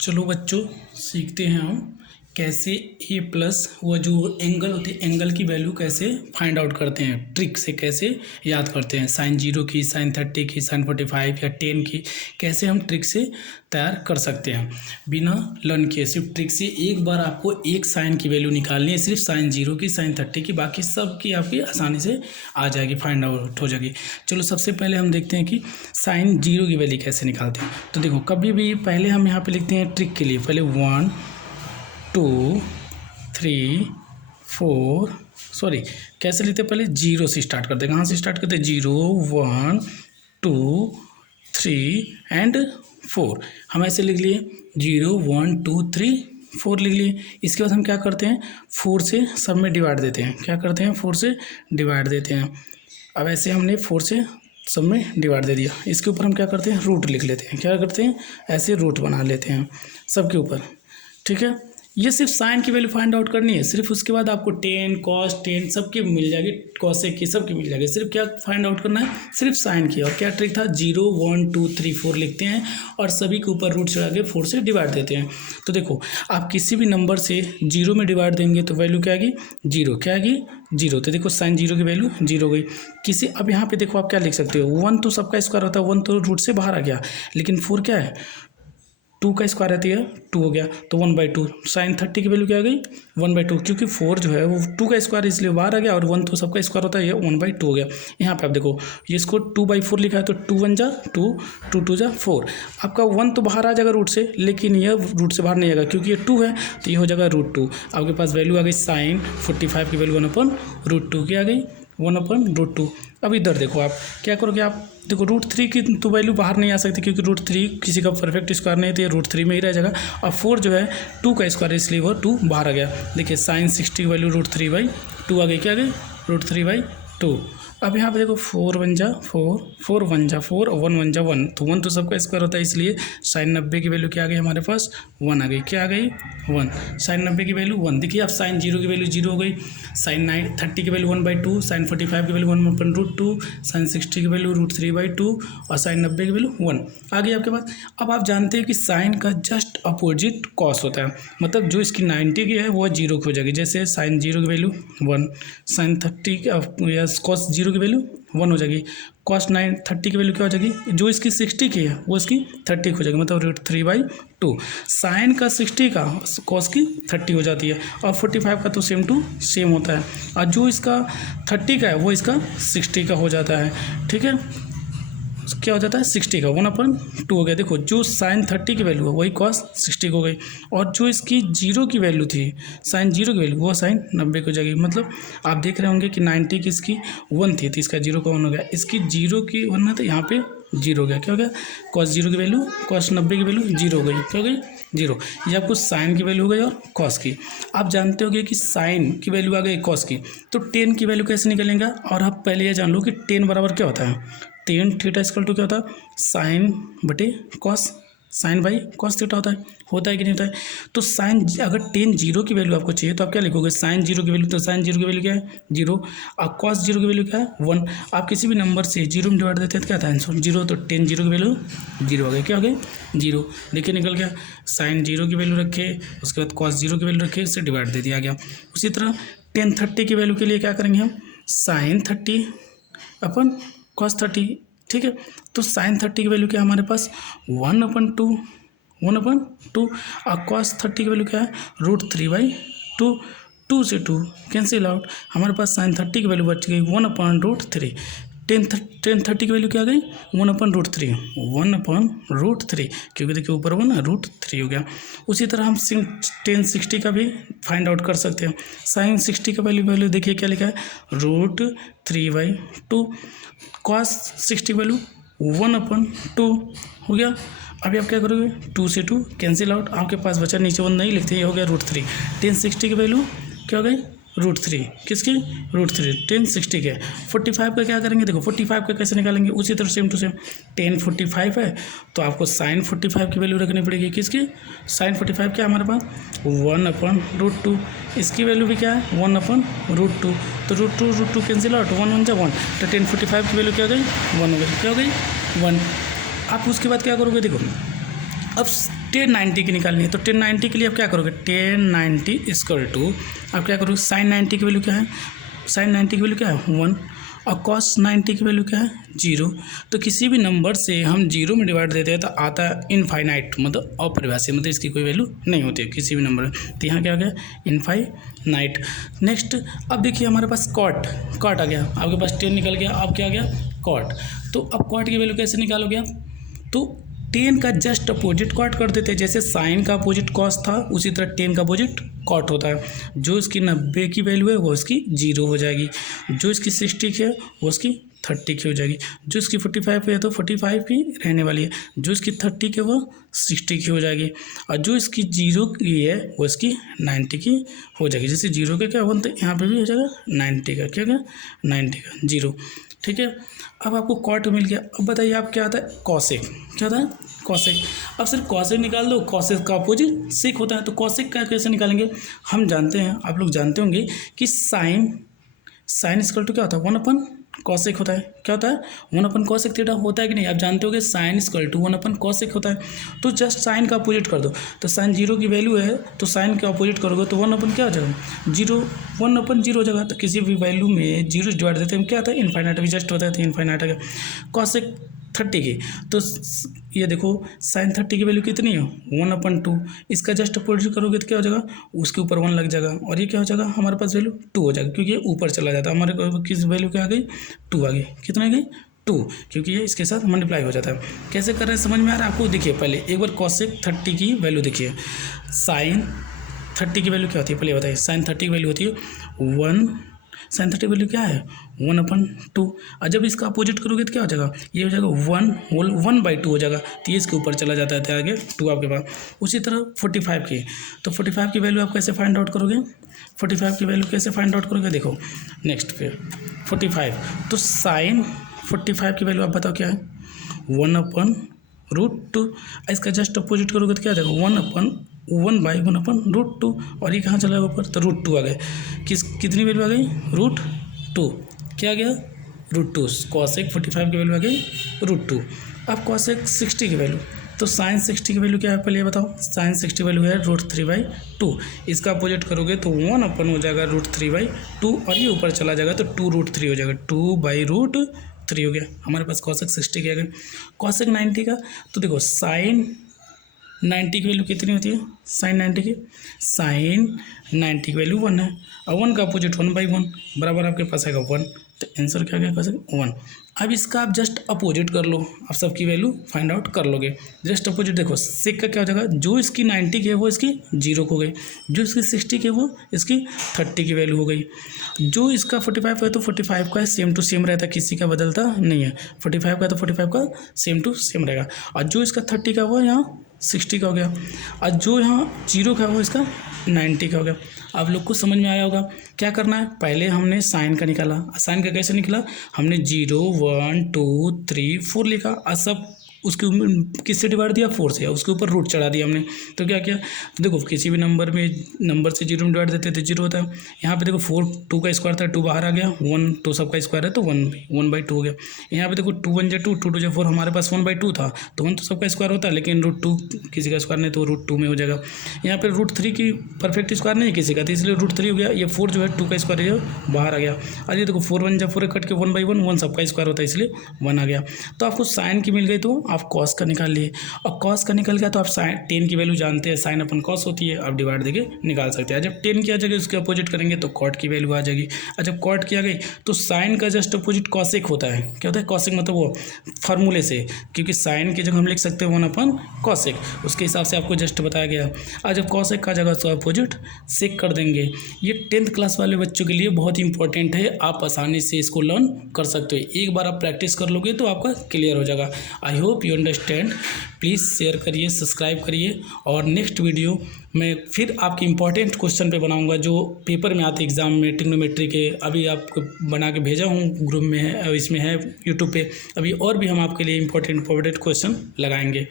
चलो बच्चों, सीखते हैं हम कैसे ए प्लस वो जो एंगल होते हैं एंगल की वैल्यू कैसे फाइंड आउट करते हैं, ट्रिक से कैसे याद करते हैं। साइन 0 की, साइन 30 की, साइन 45 या 10 की कैसे हम ट्रिक से तैयार कर सकते हैं बिना लर्न किए। सिर्फ ट्रिक से एक बार आपको एक साइन की वैल्यू निकालनी है, सिर्फ साइन 0 की, साइन 30 की, बाकी सब की आपकी आसानी से आ जाएगी, फाइंड आउट हो जाएगी। चलो सबसे पहले हम देखते हैं कि साइन 0 की वैल्यू कैसे निकालते हैं। तो देखो, कभी भी पहले हम यहाँ पे लिखते हैं ट्रिक के लिए, पहले 1 2 3 4 सॉरी कैसे लिखते हैं, पहले 0 से स्टार्ट करते हैं। कहाँ से स्टार्ट करते हैं? 0 1 2 3 एंड 4। हम ऐसे लिख लिए 0 1 2 3 4 लिख लिए। इसके बाद हम क्या करते हैं, 4 से सब में डिवाइड देते हैं। क्या करते हैं? 4 से डिवाइड देते हैं। अब ऐसे हमने 4 से सब में डिवाइड दे दिया। इसके ऊपर हम क्या करते हैं, रूट लिख लेते हैं। क्या करते हैं? ऐसे रूट बना लेते हैं सबके ऊपर। ठीक है, ये सिर्फ साइन की वैल्यू फाइंड आउट करनी है सिर्फ। उसके बाद आपको टेन कॉस टेन सबकी मिल जाएगी, कॉसेक की सबकी मिल जाएगी। सिर्फ क्या फाइंड आउट करना है? सिर्फ साइन की। और क्या ट्रिक था? 0 1 2 3 4 लिखते हैं और सभी के ऊपर रूट चढ़ा के 4 से डिवाइड देते हैं। तो देखो, आप किसी भी नंबर से 0 में डिवाइड देंगे तो वैल्यू क्या आएगी? 0। क्या आएगी? 0। तो देखो साइन 0 की वैल्यू 0 गई। किसी अब यहाँ पे देखो आप क्या लिख सकते हो, 1 तो सबका स्क्वायर होता है, 1 तो रूट से बाहर आ गया, लेकिन 4 क्या है? 2 का स्क्वायर रहती है, 2 हो गया तो 1/2। साइन 30 की वैल्यू क्या आ गई? 1/2, क्योंकि 4 जो है वो 2 का स्क्वायर इसलिए बाहर आ गया और 1 तो सबका स्क्वायर होता है, ये 1/2 हो गया। यहाँ पे आप देखो, ये इसको 2/4 लिखा है तो 2 1 जा 2 2 2 जा 4। आपका 1 तो बाहर आ जाएगा रूट से, लेकिन यह रूट से बाहर नहीं आएगा क्योंकि ये 2 है, तो ये हो जाएगा √2। आपके पास वैल्यू आ गई साइन 45 की वैल्यू 1/√2 की आ गई, 1/√2। अब इधर देखो, आप क्या करोगे, आप देखो √3 की तो वैल्यू बाहर नहीं आ सकती क्योंकि √3 किसी का परफेक्ट स्क्वायर नहीं है, तो ये √3 में ही रह जाएगा। और 4 जो है 2 का स्क्वायर, इसलिए वो 2 बाहर आ गया। देखिए साइन 60 की वैल्यू √3/2 आ गई। क्या आ गई? √3/2। अब यहाँ पे देखो 4 1 जा 4 4 1 जा 4 और 1 1 जा 1, तो 1 तो सबका स्क्वायर होता है, इसलिए साइन 90 की वैल्यू क्या आ गई हमारे पास? 1 आ गई। क्या आ गई? 1। साइन 90 की वैल्यू 1। देखिए अब साइन 0 की वैल्यू 0 हो गई, साइन 30 की वैल्यू 1/2, साइन 45 की वैल्यू 1/√2, साइन 60 की वैल्यू √3/2 और साइन 90 की वैल्यू 1 आ गई आपके पास। अब आप जानते हैं कि साइन का जस्ट अपोजिट कॉस होता है, मतलब जो इसकी 90 की है वो 0 की हो जाएगी। जैसे साइन 0 की वैल्यू 1, साइन 30 या कॉस 0 की वैल्यू 1 हो जाएगी, कॉस 30 की वैल्यू क्या हो जाएगी? जो इसकी 60 की है वो इसकी 30 हो जाएगी, मतलब √3/2। साइन का 60 का कॉस की 30 हो जाती है और 45 का तो सेम टू सेम होता है, और जो इसका 30 का है वो इसका 60 का हो जाता है। ठीक है, क्या हो जाता है? 60 का 1/2 हो गया। देखो, जो साइन 30 की वैल्यू है वही कॉस 60 हो गई, और जो इसकी 0 की वैल्यू थी, साइन 0 की वैल्यू, वो साइन 90 की हो जाएगी। मतलब आप देख रहे होंगे कि 90 की इसकी 1 थी तो इसका 0 का 1 हो गया, इसकी 0 की 1 है तो यहाँ पे 0 हो गया। क्या हो गया? कॉस 0 की वैल्यू, कॉस 90 की वैल्यू 0 हो गई। क्या हो गई? 0। ये आपको साइन की वैल्यू हो गई और कॉस की। आप जानते होंगे कि साइन की वैल्यू आ गई कॉस की, तो टेन की वैल्यू कैसे निकलेंगे? और आप पहले ये जान लो कि टेन बराबर क्या होता है? टेन थीटा इक्वल टू क्या होता है? साइन बटे cos, sine by cos theta होता है कि नहीं होता है? तो साइन, अगर टेन 0 की वैल्यू आपको चाहिए तो आप क्या लिखोगे? साइन 0 की वैल्यू, तो साइन 0 की वैल्यू क्या है? 0। और कॉस 0 की वैल्यू क्या है? 1। आप किसी भी नंबर से 0 में डिवाइड देते हैं तो क्या आता है आंसर? 0। तो टेन 0 की वैल्यू 0 हो गई। क्या हो गई? 0। देखिए निकल गया। साइन 0 की वैल्यू रखे, उसके बाद कॉस 0 की वैल्यू रखे, उससे डिवाइड दे दिया गया। उसी तरह टेन 30 की वैल्यू के लिए क्या करेंगे हम? साइन 30 अपन कॉस 30। ठीक है, तो साइन 30 की वैल्यू क्या है हमारे पास? 1/2 और कॉस 30 की वैल्यू क्या है? √3/2। 2 से 2 कैंसिल आउट, हमारे पास साइन 30 की वैल्यू बच गई 1/√3। टेन 30 की वैल्यू क्या आ गई? 1/√3, 1/√3, क्योंकि देखिए ऊपर 1 √3 हो गया। उसी तरह हम टेन 60 का भी फाइंड आउट कर सकते हैं। साइन 60 का वैल्यू देखिए क्या लिखा है? √3/2। कॉस 60 वैल्यू 1/2 हो गया। अभी आप क्या करोगे? 2 से 2 कैंसिल आउट, आपके पास बचा, नीचे 1 नहीं लिखते, ये हो गया √3। टेन 60 की वैल्यू क्या हो गई? √3। किसकी? √3। टेन 60 के। 45 का क्या करेंगे? देखो 45 का कैसे निकालेंगे? उसी तरह सेम टू सेम, टेन 45 है तो आपको साइन 45 की वैल्यू रखनी पड़ेगी। किसकी? साइन 45 क्या है हमारे पास? 1/√2। इसकी वैल्यू भी क्या है? 1/√2। तो √2 कैंसिल आउट, 1 1 जा 1, तो टेन 45 की वैल्यू क्या हो गई? 1 हो गई। क्या हो गई? 1। आप उसके बाद क्या करोगे? देखो अब 1090 की निकालनी है, तो 1090 के लिए आप क्या करोगे, 1090 इक्वल टू आप क्या करोगे, साइन 90 की वैल्यू क्या है, साइन 90 की वैल्यू क्या है 1, और कॉस 90 की वैल्यू क्या है 0। तो किसी भी नंबर से हम 0 में डिवाइड देते हैं तो आता है इनफाइनाइट, मतलब अपरिभाषित, मतलब इसकी कोई वैल्यू नहीं होती है किसी भी नंबर में। तो यहाँ क्या हो गया, इनफाइनाइट। नेक्स्ट अब देखिए हमारे पास कॉट आ गया, आपके पास 10 निकल गया, अब क्या आ गया कॉट। तो अब कॉट की वैल्यू कैसे निकालोगे आप, तो 10 का जस्ट अपोजिट कॉट कर देते हैं, जैसे साइन का अपोजिट कॉस था उसी तरह 10 का अपोजिट कॉट होता है। जो इसकी 90 की वैल्यू है वो इसकी 0 हो जाएगी, जो इसकी 60 की है वो इसकी 30 की हो जाएगी, जो इसकी 45 है तो 45 की रहने वाली है, जो इसकी 30 की वो 60 की हो जाएगी, और जो इसकी 0 की है वो इसकी 90 की हो जाएगी। जैसे 0 के क्या 1 तो यहाँ पे भी हो जाएगा 90 का, क्या 90 का 0। ठीक है, अब आपको कॉट मिल गया। अब बताइए आप क्या आता है, कॉसेक, क्या होता है कॉसेक। अब सिर्फ कॉसेक निकाल दो, कॉसेक का अपोजिट सेक होता है, तो कॉसेक का कैसे निकालेंगे, हम जानते हैं, आप लोग जानते होंगे कि साइन इक्वल टू क्या होता है 1 अपन कॉसेक होता है, क्या होता है 1 अपन कॉसेक थीटा होता है कि नहीं, आप जानते होगे साइन इक्वल टू 1 अपन कॉसेक होता है। तो जस्ट साइन का अपोजिट कर दो, तो साइन 0 की वैल्यू है तो साइन का अपोजिट करोगे तो 1 अपन क्या हो जाएगा 0, 1 अपन 0 हो जाएगा। तो किसी भी वैल्यू में 0 डिवाइड देते हैं क्या आता है इनफाइनाइट, भी जस्ट होता है तो इनफाइनाइट आ गया। कॉसेक 30 की, तो ये देखो साइन 30 की वैल्यू कितनी है 1/2, इसका जस्ट अपोजिट करोगे तो क्या हो जाएगा, उसके ऊपर 1 लग जाएगा, और ये क्या हो जाएगा हमारे पास वैल्यू 2 हो जाएगा, क्योंकि ये ऊपर चला जाता है। हमारे किस वैल्यू क्या आ गई 2 आ गई, कितना आ गई 2, क्योंकि ये इसके साथ मल्टीप्लाई हो जाता है। कैसे कर रहे हैं समझ में आ रहा है आपको। देखिए पहले एक बार कॉसेक 30 की वैल्यू देखिए, साइन 30 की वैल्यू क्या होती है पहले बताइए, साइन 30 की वैल्यू होती है 1, साइन 30 वैल्यू क्या है 1/2, और जब इसका अपोजिट करोगे तो क्या हो जाएगा, ये हो जाएगा 1/2 हो जाएगा, तो ये इसके ऊपर चला जाता है, तो आगे 2 आपके पास। उसी तरह 45 की, तो 45 की वैल्यू आप कैसे फाइंड आउट करोगे, 45 की वैल्यू कैसे फाइंड आउट करोगे, देखो नेक्स्ट पे 45, तो साइन 45 की वैल्यू आप बताओ क्या है 1/√2, इसका जस्ट अपोजिट करोगे तो क्या आ जाएगा 1/1/2, और ये कहाँ चला गया ऊपर, तो √2 आ गए। कितनी वैल्यू आ गई √2, क्या आ गया √2, कॉसेक 45 की वैल्यू आ गई √2। अब कॉसेक 60 की वैल्यू, तो साइन 60 की वैल्यू क्या है पहले ये बताओ, साइन 60 वैल्यू है √3/2, इसका अपोजिट करोगे तो 1 हो जाएगा √3/2, और ये ऊपर चला जाएगा तो 2√3 हो जाएगा, 2/√3 हो गया हमारे पास कॉसेक 60 की आ गई। कॉसेक 90 का, तो देखो साइन 90 की वैल्यू कितनी होती है, साइन 90 की वैल्यू 1 है, और 1 का अपोजिट 1/1 बराबर आपके पास आएगा 1, तो आंसर क्या गया 1। अब इसका आप जस्ट अपोजिट कर लो, आप सबकी वैल्यू फाइंड आउट कर लोगे। जस्ट अपोजिट देखो, सेक का क्या हो जाएगा, जो इसकी 90 की है वो इसकी 0 हो गई, जो इसकी 60 की है वो इसकी 30 की वैल्यू हो गई, जो इसका 45 है तो 45 का सेम टू सेम रहता है, किसी का बदलता नहीं है, 45 का तो 45 का सेम टू सेम रहेगा, और जो इसका 30 का वो यहाँ 60 का हो गया, और जो यहाँ 0 का वो इसका 90 का हो गया। आप लोग को समझ में आया होगा। क्या करना है, पहले हमने साइन का निकाला, साइन का कैसे निकला, हमने 0 1 2 3 4 लिखा, और सब उसके किससे डिवाइड दिया 4 से, उसके ऊपर रूट चढ़ा दिया हमने। तो क्या किया, तो देखो किसी भी नंबर से 0 में डिवाइड देते तो 0 होता है। यहाँ पे देखो 4 2 का स्क्वायर था, 2 बाहर आ गया, 1 2 सबका स्क्वायर है तो 1/2 हो गया। यहाँ पे देखो 2 1 2 2 2 4 हमारे पास 1/2 था, तो 1 तो सबका स्क्वायर होता है, लेकिन √2 किसी का स्क्वायर नहीं तो √2 में हो जाएगा। यहाँ पे √3 की परफेक्ट स्क्वायर नहीं है किसी का, तो इसलिए √3 हो गया। ये 4 जो है 2 का स्क्वायर है बाहर आ गया, और ये देखो 4 1 4 कट के 1/1 1 सबका स्क्वायर होता है, इसलिए 1 आ गया। तो आपको साइन की मिल गई तो आप कॉस का निकाल लिए, और कॉस का निकल गया तो आप साइन 10 की वैल्यू जानते हैं, साइन अपन कॉस होती है, आप डिवाइड देके निकाल सकते हैं। जब 10 की आ जाएगी उसके अपोजिट करेंगे तो कॉट की वैल्यू आ जाएगी, और जब कॉट की आ गई तो साइन का जस्ट अपोजिट कॉसेक होता है। क्या होता है कॉसेक, मतलब वो फार्मूले से, क्योंकि साइन की जगह हम लिख सकते हैं 1 कॉसेक, उसके हिसाब से आपको जस्ट बताया गया। और जब कॉसेक का जगह तो अपोजिट सेक कर देंगे। ये 10th क्लास वाले बच्चों के लिए बहुत इंपॉर्टेंट है, आप आसानी से इसको लर्न कर सकते हो। एक बार आप प्रैक्टिस कर लोगे तो आपका क्लियर हो जाएगा। I hope you understand. Please share करिए, सब्सक्राइब करिए, और नेक्स्ट वीडियो मैं फिर आपकी इंपॉर्टेंट क्वेश्चन पे बनाऊंगा जो पेपर में आते एग्जाम में ट्रिग्नोमेट्री के। अभी आपको बना के भेजा हूँ, ग्रुप में है, इसमें है यूट्यूब पे। अभी और भी हम आपके लिए इंपॉर्टेंट क्वेश्चन लगाएंगे।